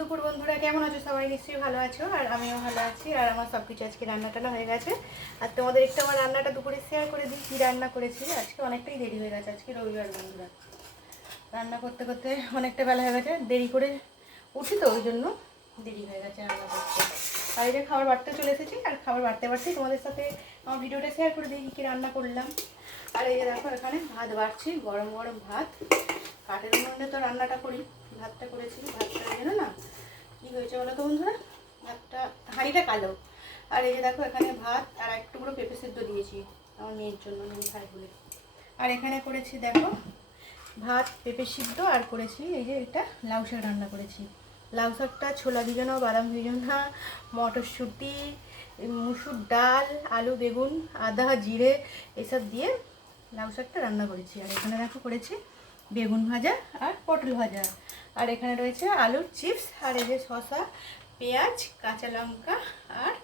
দুপুর বন্ধুরা কেমন আছো? সবাই নিশ্চয়ই ভালো আছো, আর আমিও ভালো আছি। আর আমার সব কিছু আজকে রান্নাটানা হয়ে গেছে। আর তোমাদের একটু আমার রান্নাটা দুপুরে শেয়ার করে দিই, কী রান্না করেছি। আজকে অনেকটাই দেরি হয়ে গেছে, আজকে রবিবার বন্ধুরা। রান্না করতে করতে অনেকটা বেলা হয়ে গেছে, দেরি করে উঠি তো ওই জন্য দেরি হয়ে গেছে রান্না করতে। আর এই যে খাবার বাড়তে চলে এসেছি, আর খাবার বাড়তে বাড়তেই তোমাদের সাথে আমার ভিডিওটা শেয়ার করে দিই কী রান্না করলাম। আর এই যে দেখো এখানে ভাত বাড়ছি, গরম গরম ভাত। কাঠের উনুনে তো রান্নাটা করি, ভাতটা করেছি। ভাতটা যেন না কী হয়েছে বলো তো বন্ধুরা, ভাতটা হাঁড়িটা কালো। আর এই যে দেখো এখানে ভাত আর একটু করে পেঁপে সিদ্ধ দিয়েছি আমার মেয়ের জন্য, মেয়ে খাই বলে। আর এখানে করেছি দেখো ভাত, পেঁপে সিদ্ধ, আর করেছি এই যে এটা লাউ শাক রান্না করেছি। লাউ শাকটা ছোলা ভিজানো, বাদাম ভিজানো, মটরশুঁটি, মুসুর ডাল, আলু, বেগুন, আদা, জিরে এসব দিয়ে লাউ শাকটা রান্না করেছি। আর এখানে দেখো করেছি বেগুন ভাজা আর পটল ভাজা। আর এখানে রয়েছে আলুর চিপস, আর এই যে শসা, পেঁয়াজ, কাঁচা লঙ্কা আর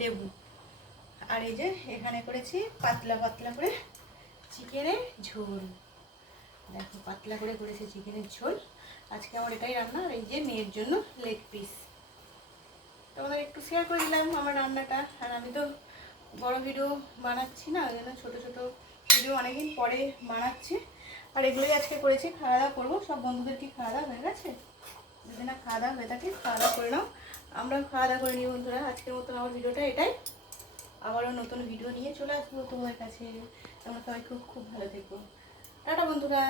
লেবু। আর এই যে এখানে করেছি পাতলা পাতলা করে চিকেনের ঝোল। দেখো পাতলা করে করেছি চিকেনের ঝোল। আজকে আমার এটাই রান্না। আর এই যে মেয়ের জন্য লেগ পিস। তোমাদের একটু শেয়ার করে দিলাম আমার রান্নাটা। আর আমি তো বড় ভিডিও বানাচ্ছি না, ওই জন্য ছোটো ছোটো ভিডিও অনেকদিন পরে বানাচ্ছি। আর এগুলোই আজকে করেছি। খাওয়া দাওয়া করবো, সব বন্ধুদের কি খাওয়া দাওয়া হয়ে গেছে? যদি না খাওয়া দাওয়া হয়ে থাকে খাওয়া দাওয়া করে নাও, আমরাও খাওয়া দাওয়া করে নিই বন্ধুরা। আজকের মতন আমার ভিডিওটা এটাই। আবারও নতুন ভিডিও নিয়ে চলে আসবো তোমাদের কাছে। তোমরা সবাই খুব খুব ভালো থেকো। টাটা বন্ধুরা।